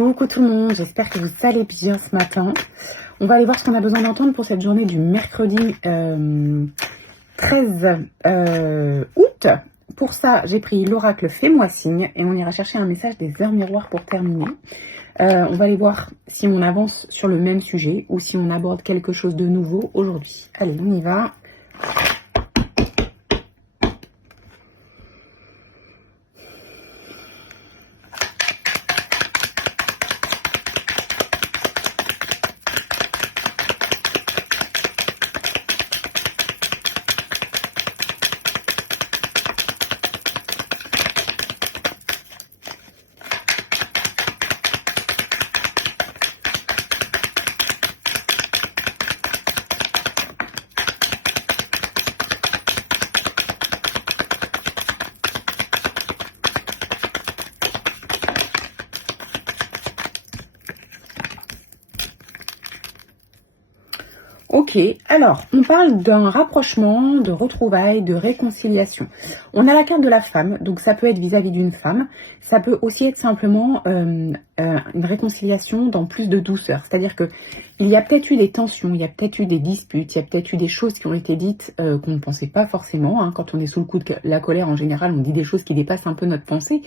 Coucou tout le monde, j'espère que vous allez bien ce matin. On va aller voir ce qu'on a besoin d'entendre pour cette journée du mercredi 13 août. Pour ça, j'ai pris l'oracle Fais-moi signe et on ira chercher un message des heures miroirs pour terminer. On va aller voir si on avance sur le même sujet ou si on aborde quelque chose de nouveau aujourd'hui. Allez, on y va. Ok, alors on parle d'un rapprochement, de retrouvailles, de réconciliation. On a la carte de la femme, donc ça peut être vis-à-vis d'une femme. Ça peut aussi être simplement une réconciliation dans plus de douceur. C'est-à-dire que il y a peut-être eu des tensions, il y a peut-être eu des disputes, il y a peut-être eu des choses qui ont été dites qu'on ne pensait pas forcément. Hein. Quand on est sous le coup de la colère, en général, on dit des choses qui dépassent un peu notre pensée.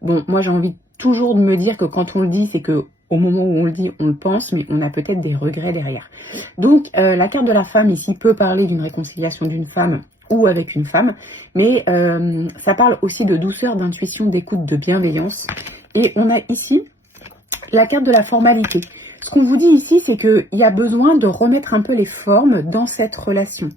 Bon, moi j'ai envie toujours de me dire que quand on le dit, c'est que au moment où on le dit, on le pense, mais on a peut-être des regrets derrière. Donc, la carte de la femme ici peut parler d'une réconciliation d'une femme ou avec une femme, mais ça parle aussi de douceur, d'intuition, d'écoute, de bienveillance. Et on a ici la carte de la formalité. Ce qu'on vous dit ici, c'est qu'il y a besoin de remettre un peu les formes dans cette relation.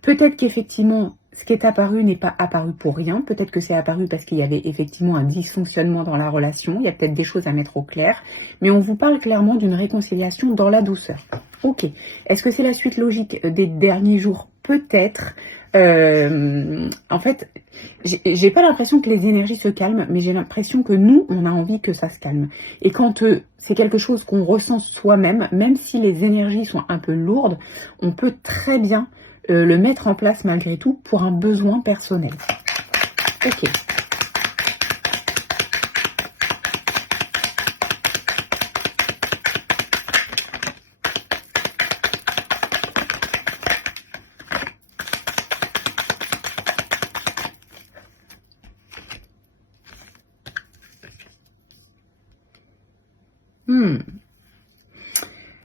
Peut-être qu'effectivement, ce qui est apparu n'est pas apparu pour rien. Peut-être que c'est apparu parce qu'il y avait effectivement un dysfonctionnement dans la relation. Il y a peut-être des choses à mettre au clair. Mais on vous parle clairement d'une réconciliation dans la douceur. Ok. Est-ce que c'est la suite logique des derniers jours? Peut-être. En fait, j'ai pas l'impression que les énergies se calment, mais j'ai l'impression que nous, on a envie que ça se calme. Et quand c'est quelque chose qu'on ressent soi-même, même si les énergies sont un peu lourdes, on peut très bien le mettre en place malgré tout pour un besoin personnel. Ok.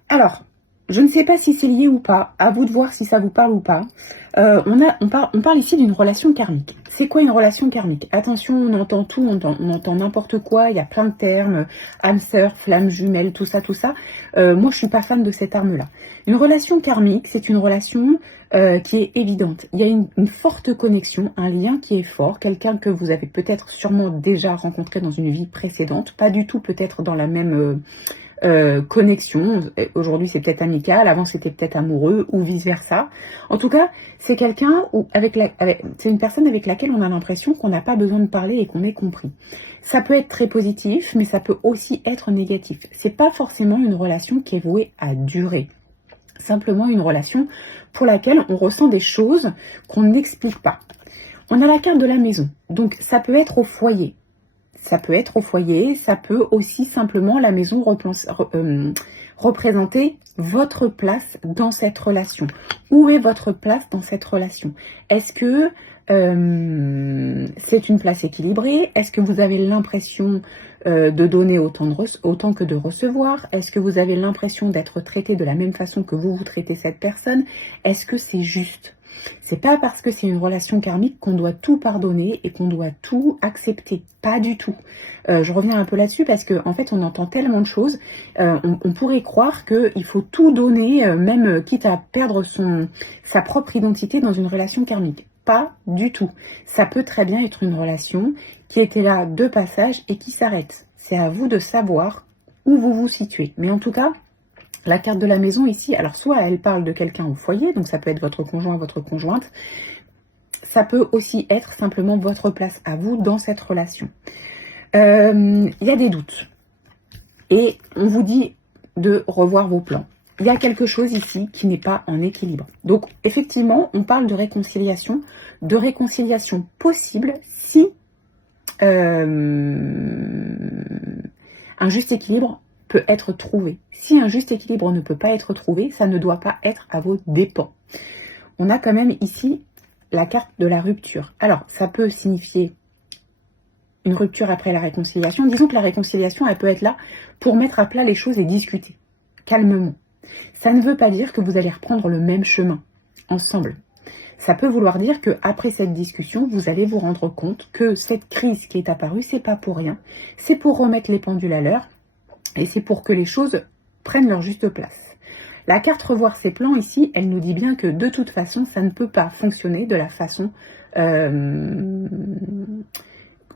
Alors, je ne sais pas si c'est lié ou pas, à vous de voir si ça vous parle ou pas. On parle ici d'une relation karmique. C'est quoi une relation karmique? Attention, on entend tout, on entend n'importe quoi, il y a plein de termes, âme sœur, flamme jumelle, tout ça. Moi, je suis pas fan de cette terme-là. Une relation karmique, c'est une relation qui est évidente. Il y a une forte connexion, un lien qui est fort, quelqu'un que vous avez peut-être sûrement déjà rencontré dans une vie précédente, pas du tout peut-être dans la même... connexion. Aujourd'hui c'est peut-être amical, avant c'était peut-être amoureux ou vice versa. En tout cas, c'est quelqu'un c'est une personne avec laquelle on a l'impression qu'on n'a pas besoin de parler et qu'on est compris. Ça peut être très positif, mais ça peut aussi être négatif. C'est pas forcément une relation qui est vouée à durer. Simplement une relation pour laquelle on ressent des choses qu'on n'explique pas. On a la carte de la maison, donc ça peut être au foyer. Ça peut être au foyer, ça peut aussi simplement la maison représenter votre place dans cette relation. Où est votre place dans cette relation? Est-ce que c'est une place équilibrée? Est-ce que vous avez l'impression de donner autant que de recevoir? Est-ce que vous avez l'impression d'être traité de la même façon que vous traitez cette personne? Est-ce que c'est juste? C'est pas parce que c'est une relation karmique qu'on doit tout pardonner et qu'on doit tout accepter. Pas du tout. Je reviens un peu là-dessus parce que en fait, on entend tellement de choses. On pourrait croire qu'il faut tout donner, même quitte à perdre sa propre identité dans une relation karmique. Pas du tout. Ça peut très bien être une relation qui était là de passage et qui s'arrête. C'est à vous de savoir où vous vous situez. Mais en tout cas, la carte de la maison ici, alors soit elle parle de quelqu'un au foyer, donc ça peut être votre conjoint, votre conjointe. Ça peut aussi être simplement votre place à vous dans cette relation. Il y a des doutes. Et on vous dit de revoir vos plans. Il y a quelque chose ici qui n'est pas en équilibre. Donc effectivement, on parle de réconciliation possible si un juste équilibre peut être trouvé. Si un juste équilibre ne peut pas être trouvé, ça ne doit pas être à vos dépens. On a quand même ici la carte de la rupture. Alors, ça peut signifier une rupture après la réconciliation. Disons que la réconciliation, elle peut être là pour mettre à plat les choses et discuter calmement. Ça ne veut pas dire que vous allez reprendre le même chemin ensemble. Ça peut vouloir dire qu'après cette discussion, vous allez vous rendre compte que cette crise qui est apparue, c'est pas pour rien. C'est pour remettre les pendules à l'heure et c'est pour que les choses prennent leur juste place. La carte revoir ses plans ici, elle nous dit bien que de toute façon, ça ne peut pas fonctionner de la façon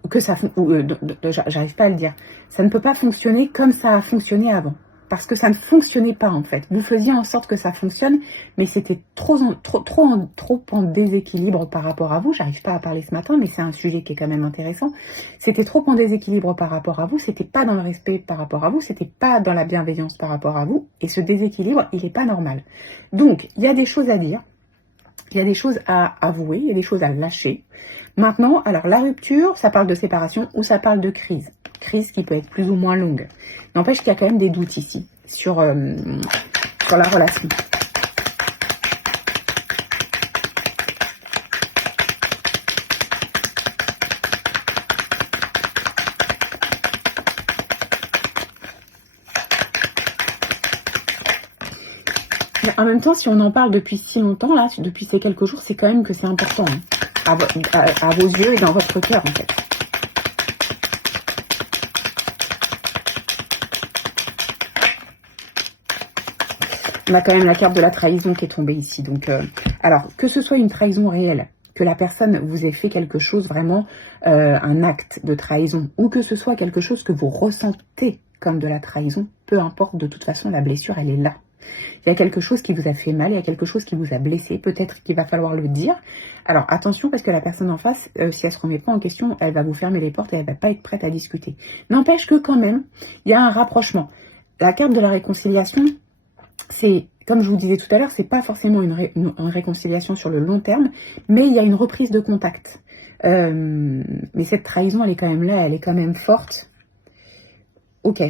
que ça... j'arrive pas à le dire. Ça ne peut pas fonctionner comme ça a fonctionné avant. Parce que ça ne fonctionnait pas en fait. Vous faisiez en sorte que ça fonctionne, mais c'était trop en déséquilibre par rapport à vous. J'arrive pas à parler ce matin, mais c'est un sujet qui est quand même intéressant. C'était trop en déséquilibre par rapport à vous, c'était pas dans le respect par rapport à vous, c'était pas dans la bienveillance par rapport à vous, et ce déséquilibre, il est pas normal. Donc, il y a des choses à dire, il y a des choses à avouer, il y a des choses à lâcher. Maintenant, alors la rupture, ça parle de séparation ou ça parle de crise. Crise qui peut être plus ou moins longue. N'empêche qu'il y a quand même des doutes ici sur la relation. Mais en même temps, si on en parle depuis si longtemps, là, depuis ces quelques jours, c'est quand même que c'est important, hein, à vos yeux et dans votre cœur, en fait. On a quand même la carte de la trahison qui est tombée ici. Donc, alors, que ce soit une trahison réelle, que la personne vous ait fait quelque chose vraiment, un acte de trahison, ou que ce soit quelque chose que vous ressentez comme de la trahison, peu importe, de toute façon, la blessure, elle est là. Il y a quelque chose qui vous a fait mal, il y a quelque chose qui vous a blessé, peut-être qu'il va falloir le dire. Alors attention, parce que la personne en face, si elle ne se remet pas en question, elle va vous fermer les portes et elle ne va pas être prête à discuter. N'empêche que quand même, il y a un rapprochement. La carte de la réconciliation, c'est, comme je vous disais tout à l'heure, c'est pas forcément une réconciliation sur le long terme, mais il y a une reprise de contact. Mais cette trahison, elle est quand même là, elle est quand même forte. Ok.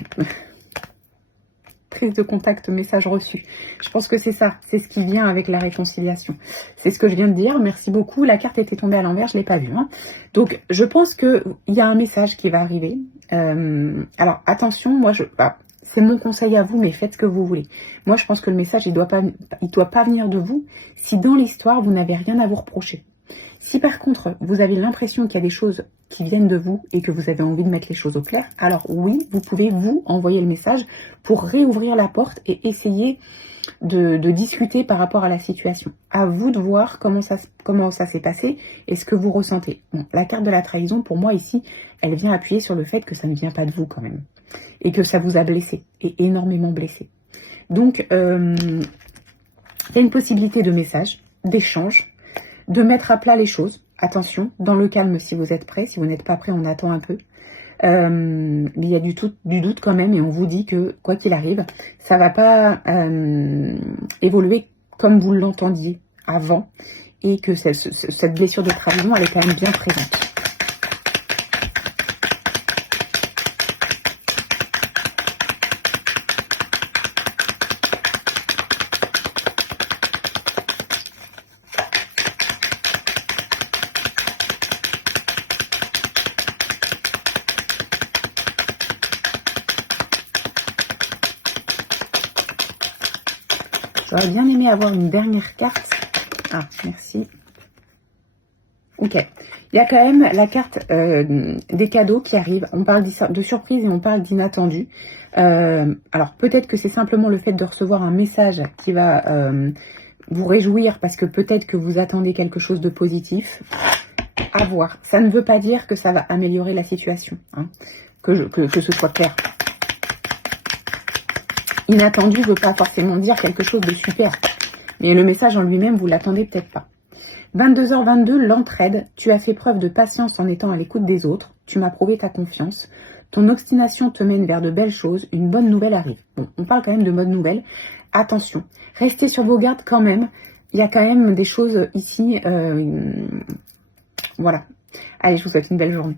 Prise de contact, message reçu. Je pense que c'est ça, c'est ce qui vient avec la réconciliation. C'est ce que je viens de dire, merci beaucoup. La carte était tombée à l'envers, je ne l'ai pas vue, hein. Donc, je pense qu'il y a un message qui va arriver. Alors, attention, moi, c'est mon conseil à vous, mais faites ce que vous voulez. Moi, je pense que le message, il doit pas venir de vous si dans l'histoire, vous n'avez rien à vous reprocher. Si par contre, vous avez l'impression qu'il y a des choses qui viennent de vous et que vous avez envie de mettre les choses au clair, alors oui, vous pouvez vous envoyer le message pour réouvrir la porte et essayer de discuter par rapport à la situation. À vous de voir comment ça s'est passé et ce que vous ressentez. Bon, la carte de la trahison, pour moi ici, elle vient appuyer sur le fait que ça ne vient pas de vous quand même. Et que ça vous a blessé, et énormément blessé. Donc, il y a une possibilité de message, d'échange, de mettre à plat les choses. Attention, dans le calme si vous êtes prêt. Si vous n'êtes pas prêt, on attend un peu. Mais il y a du doute quand même et on vous dit que, quoi qu'il arrive, ça va pas évoluer comme vous l'entendiez avant et que cette blessure de trahison, elle est quand même bien présente. J'aurais bien aimé avoir une dernière carte. Ah, merci. Ok. Il y a quand même la carte des cadeaux qui arrivent. On parle de surprise et on parle d'inattendu. Alors, peut-être que c'est simplement le fait de recevoir un message qui va vous réjouir parce que peut-être que vous attendez quelque chose de positif. À voir. Ça ne veut pas dire que ça va améliorer la situation. Hein. Que ce soit clair. Inattendu ne veut pas forcément dire quelque chose de super. Mais le message en lui-même, vous l'attendez peut-être pas. 22h22, l'entraide. Tu as fait preuve de patience en étant à l'écoute des autres. Tu m'as prouvé ta confiance. Ton obstination te mène vers de belles choses. Une bonne nouvelle arrive. Bon, on parle quand même de bonne nouvelle. Attention, restez sur vos gardes quand même. Il y a quand même des choses ici. Voilà. Allez, je vous souhaite une belle journée.